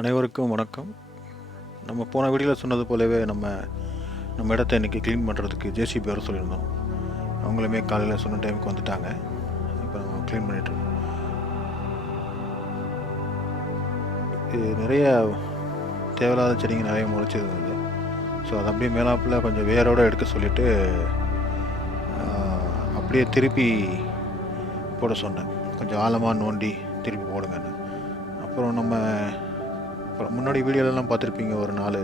அனைவருக்கும் வணக்கம். நம்ம போன வீடியோவில் சொன்னது போலவே நம்ம நம்ம இடத்த இன்றைக்கி க்ளீன் பண்ணுறதுக்கு ஜேசிபி வர சொல்லியிருந்தோம் அவங்களுமே காலையில் சொன்ன டைமுக்கு வந்துட்டாங்க. இப்போ நம்ம க்ளீன் பண்ணிகிட்ருக்கோம் இது நிறைய தேவையில்லாத செடிங்க நிறைய முளைச்சிருந்தது. ஸோ அது அப்படியே மேலாப்பில் கொஞ்சம் வேரோடு எடுக்க சொல்லிவிட்டு அப்படியே திருப்பி போட சொன்னேன். கொஞ்சம் ஆழமாக நோண்டி திருப்பி போடுங்கன்னு. அப்புறம் நம்ம அப்புறம் முன்னாடி வீடியோலலாம் பார்த்துருப்பீங்க ஒரு நாலு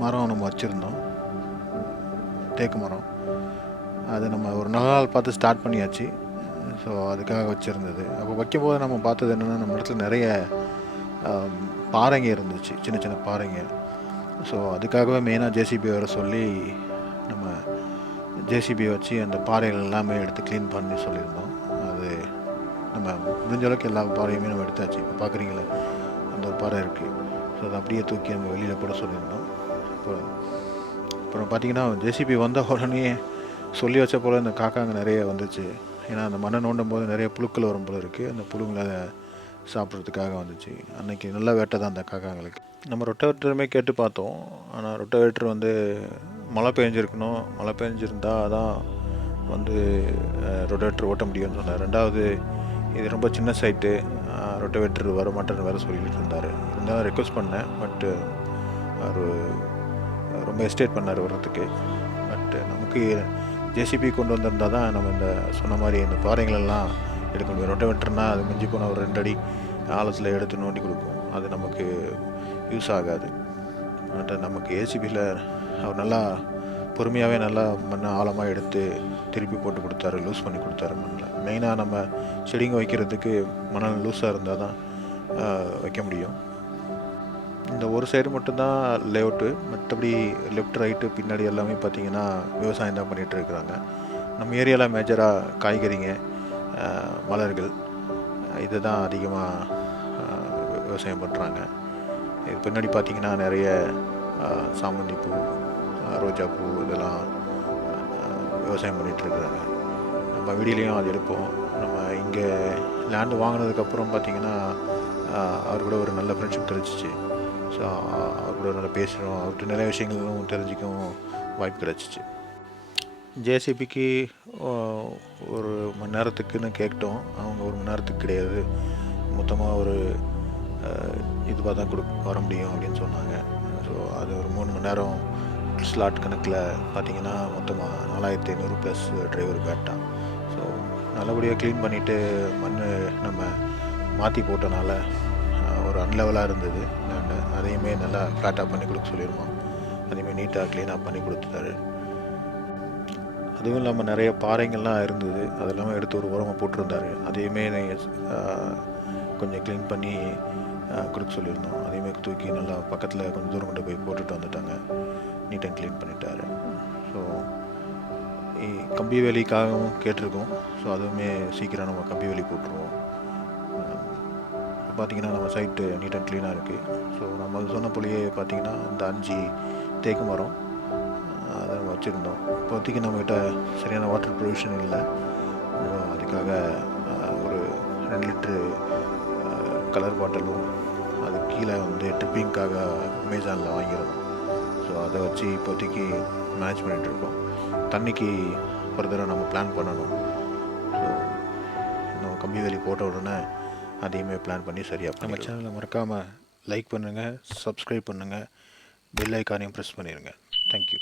மரம் நம்ம வச்சுருந்தோம். தேக்கு மரம். அது நம்ம ஒரு நல்ல நாள் பார்த்து ஸ்டார்ட் பண்ணியாச்சு. ஸோ அதுக்காக வச்சுருந்தது. அப்போ வைக்கும்போது நம்ம பார்த்தது என்னென்னா நம்ம இடத்துல நிறைய பாறைங்க இருந்துச்சு. சின்ன சின்ன பாறைங்க. ஸோ அதுக்காகவே மெயினாக ஜேசிபி வர சொல்லி நம்ம ஜேசிபி வச்சு அந்த பாறைகள் எல்லாமே எடுத்து க்ளீன் பண்ணி சொல்லியிருந்தோம். நம்ம முடிஞ்ச அளவுக்கு எல்லா பாறையுமே நம்ம எடுத்தாச்சு. இப்போ பார்க்குறீங்களே அந்த பாறை இருக்குது ஸோ அதை அப்படியே தூக்கி நம்ம வெளியில் போட சொல்லியிருந்தோம். இப்போ அப்புறம் பார்த்தீங்கன்னா ஜேசிபி வந்த உடனே சொல்லி வச்ச போல் இந்த காக்காங்க நிறைய வந்துச்சு. ஏன்னா அந்த மண்ணை நோண்டும் போது நிறைய புழுக்கள் வரும் போல இருக்குது அந்த புழுங்களை சாப்பிட்றதுக்காக வந்துச்சு. அன்றைக்கி நல்ல வேட்டை தான் அந்த காக்காங்களுக்கு. நம்ம ரொட்டவேட்டருமே கேட்டு பார்த்தோம். ஆனால் ரொட்டவேட்டர் வந்து மழை பெஞ்சிருக்கணும். மழை பெஞ்சிருந்தால் தான் வந்து ரொட்டவேட்டர் ஓட்ட முடியும்னு சொன்னார். ரெண்டாவது இது ரொம்ப சின்ன சைட்டு ரொட்டவேட்டர் வரமாட்டேன்னு வேறு சொல்லிக்கிட்டு இருந்தார். இருந்தாலும் ரெக்வஸ்ட் பண்ணேன் பட்டு அவர் ரொம்ப எஸ்டேட் பண்ணார் வர்றதுக்கு. பட் நமக்கு ஜேசிபி கொண்டு வந்திருந்தால் தான் நம்ம இந்த சொன்ன மாதிரி இந்த பாறைங்களெல்லாம் எடுக்க முடியும் ரொட்டவேட்டர்னால் அது மிஞ்சி போனால் ஒரு ரெண்டு அடி ஆழத்தில் எடுத்து நோண்டி கொடுக்கும். அது நமக்கு யூஸ் ஆகாது. பட் நமக்கு ஏசிபியில் அவர் நல்லா பொறுமையாகவே நல்லா மண்ணை ஆழமாக எடுத்து திருப்பி போட்டு கொடுத்தாரு லூஸ் பண்ணி கொடுத்தாரு மண்ணில். மெயினாக நம்ம செடிங்க வைக்கிறதுக்கு மணல் லூஸாக இருந்தால் தான் வைக்க முடியும். இந்த ஒரு சைடு மட்டும்தான் லேஅவுட்டு மற்றபடி லெஃப்ட் ரைட்டு பின்னாடி எல்லாமே பார்த்தீங்கன்னா விவசாயம் தான் பண்ணிகிட்டு இருக்கிறாங்க. நம்ம ஏரியாவில் மேஜராக காய்கறிங்க ஆஹ், மலர்கள் இதுதான் அதிகமாக விவசாயம் பண்ணுறாங்க இது பின்னாடி பார்த்திங்கன்னா நிறைய சாமந்தி பூ ரோஜா பூ இதெல்லாம் விவசாயம் பண்ணிகிட்டு இருக்கிறாங்க நம்ம வீடியோலையும் அது எடுப்போம். நம்ம இங்கே லேண்டு வாங்கினதுக்கப்புறம் பார்த்திங்கன்னா அவர் கூட ஒரு நல்ல ஃப்ரெண்ட்ஷிப் தெரிஞ்சிச்சு. ஸோ அவர் கூட நல்லா பேசுகிறோம் அவர்கிட்ட நிறைய விஷயங்களும் தெரிஞ்சிக்கவும் வாய்ப்பு கிடச்சிச்சு. ஜேசிபிக்கு ஒரு மணி நேரத்துக்குன்னு கேட்டோம். அவங்க ஒரு மணி நேரத்துக்கு கிடையாது. மொத்தமாக ஒரு இதுவாக தான் கொடு வர முடியும் அப்படின்னு சொன்னாங்க. ஸோ அது ஒரு மூணு மணி நேரம் ஸ்லாட் கணக்கில் பார்த்தீங்கன்னா மொத்தமாக நாலாயிரத்தி ஐநூறு ப்ளஸ் டிரைவர் பேட்டான் ஸோ நல்லபடியாக க்ளீன் பண்ணிவிட்டு மண் நம்ம மாற்றி போட்டனால ஒரு அன்லெவலாக இருந்தது. லேண்டு அதையுமே நல்லா ஃப்ளாட்டாக பண்ணி கொடுக்க சொல்லியிருந்தோம் அதையுமே நீட்டாக க்ளீனாக பண்ணி கொடுத்துட்டாரு. அதுவும் இல்லாமல் நிறைய பாறைங்கள்லாம் இருந்தது. அதெல்லாமே எடுத்து ஒரு உரமாக போட்டிருந்தாரு. அதையுமே கொஞ்சம் க்ளீன் பண்ணி கொடுக்க சொல்லியிருந்தோம் அதையுமே தூக்கி நல்லா பக்கத்தில் கொஞ்சம் தூரம் கொண்டு போய் போட்டுட்டு வந்துட்டாங்க. நீட் அண்ட் க்ளீன் பண்ணிட்டாரு. ஸோ கம்பி வேலிக்காகவும் கேட்டிருக்கோம். ஸோ அதுவுமே சீக்கிரம் நம்ம கம்பி வேலி போட்டுருவோம். இப்போ பார்த்தீங்கன்னா நம்ம சைட்டு நீட் அண்ட் க்ளீனாக இருக்குது ஸோ நம்ம சொன்ன போலயே பார்த்தீங்கன்னா இந்த அஞ்சு தேக்கு மரம் அதை நம்ம வச்சுருந்தோம். இப்போதைக்கு நம்மக்கிட்ட சரியான வாட்டர் ப்ரொவிஷன் இல்லை. அதுக்காக ஒரு ரெண்டு லிட்ரு கலர் பாட்டிலும் அது கீழே வந்து ட்ரிப்பிங்க்காக அமேசானில் வாங்கியிருந்தோம். ஸோ அதை வச்சு இப்போதைக்கு மேனேஜ் பண்ணிகிட்ருக்கோம் தண்ணிக்கு ஃபர்தராக நம்ம பிளான் பண்ணணும். ஸோ நம்ம கம்பி வேலி போட்ட உடனே அதையுமே பிளான் பண்ணி சரியாக நம்ம சேனலை மறக்காமல் லைக் பண்ணுங்கள் சப்ஸ்கிரைப் பண்ணுங்கள் பெல் ஐக்கானையும் ப்ரெஸ் பண்ணிடுங்க. தேங்க்யூ